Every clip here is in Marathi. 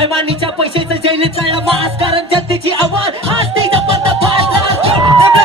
बैमानीच्या पैशाचं जैल चालला मास कारण जनतेची आवाज आज ते जपत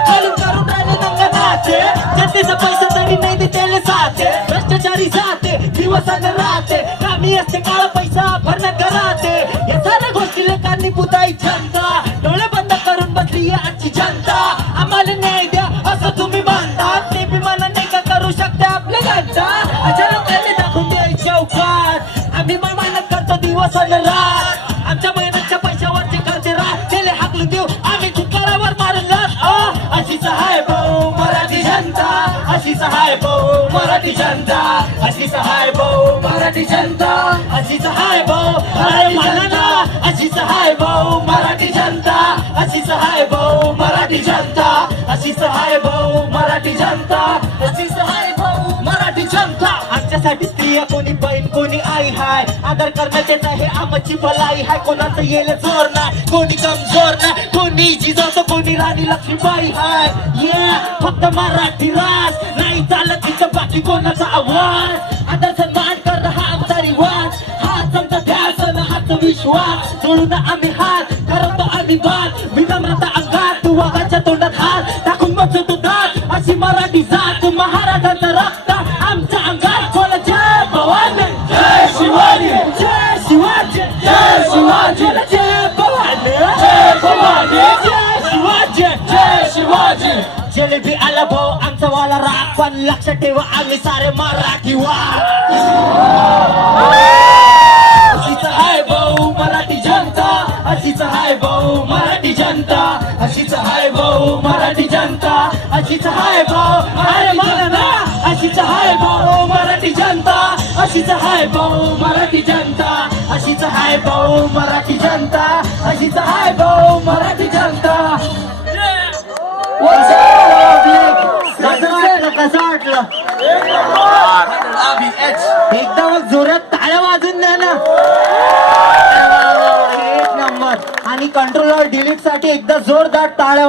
खालून करून राहिले नंगनाचे जनतेचा पैसा तरी नाही ते त्याला साथे भ्रष्टाचारी जाते दिवसाने राहते कामी असते काळा पैसा भरणं कराते या साऱ्या गोष्टीला कारणीभूत आहे जनता डोळे बंद करून बसली आजची जनता आम्हाला न्याय द्या असं तुम्ही म्हणता ते बी मला नाही का करू शकते आपल्या जनता अचानक त्यांनी दाखवून द्यायची चौकात आम्ही मेहनत करतो दिवस आणि रात आमच्या मेहनतच्या पैशावरचे करते रात त्याला हाकलून देऊ आम्ही तुकारावर मारून जात अशीच आहे भाऊ मराठी जनता अशीच आहे भाऊ मराठी जनता अशीच आहे भाऊ मराठी जनता अशीच आहे भाऊ अरे मला ना अशीच आहे भाऊ मराठी जनता अशीच आहे भाऊ मराठी जनता अशीच आहे भाऊ मराठी जनता अशीच आहे भाऊ मराठी जनता आमच्यासाठी स्त्रिया कोणी बहीण कोणी आई हाय आदर करण्यात येत आहे आमची भलाई हाय कोणाचं येले जोर नाही कोणी कमजोर नाही कोणी जिजाऊ कोणी राणी लक्ष्मीबाई हाय फक्त मराठी राज नाही चालत तिथं बाकी कोणाचा आवाज आदर सन्मान कर हा आमचा रिवाज हाच आमचा ध्यास हाच विश्वास सोडून आम्ही हात करतो आम्ही बात विनम्रता अंगात वाघाच्या तोंडात हात टाकून बसतो दात अशी मराठी जात महाराजांचा रक्त आमच्या अंगात कोण जय भवानी जय शिवाजी जय शिवाजी जय शिवाजी जय भवानी जय भवानी जय शिवाजी जय शिवाजी जिलेबी आला भाऊ आमचा वाला राग पण लक्षात ठेवा आम्ही सारे मराठी अशीच आहे भाऊ मराठी जनता अशीच आहे भाऊ मराठी जनता अशीच आहे भाऊ मराठी जनता अशीच आहे भाऊ अरे मला ना अशीच आहे भाऊ मराठी जनता अशीच आहे भाऊ मराठी जनता अशीच आहे भाऊ मराठी जनता अशीच आहे भाऊ मराठी जनता कसं वाटलं एकदम जोरात टाळ्या वाजून द्या ना एक नंबर आणि कंट्रोलर डिलीट साठी एकदा जोरदार टाळ्या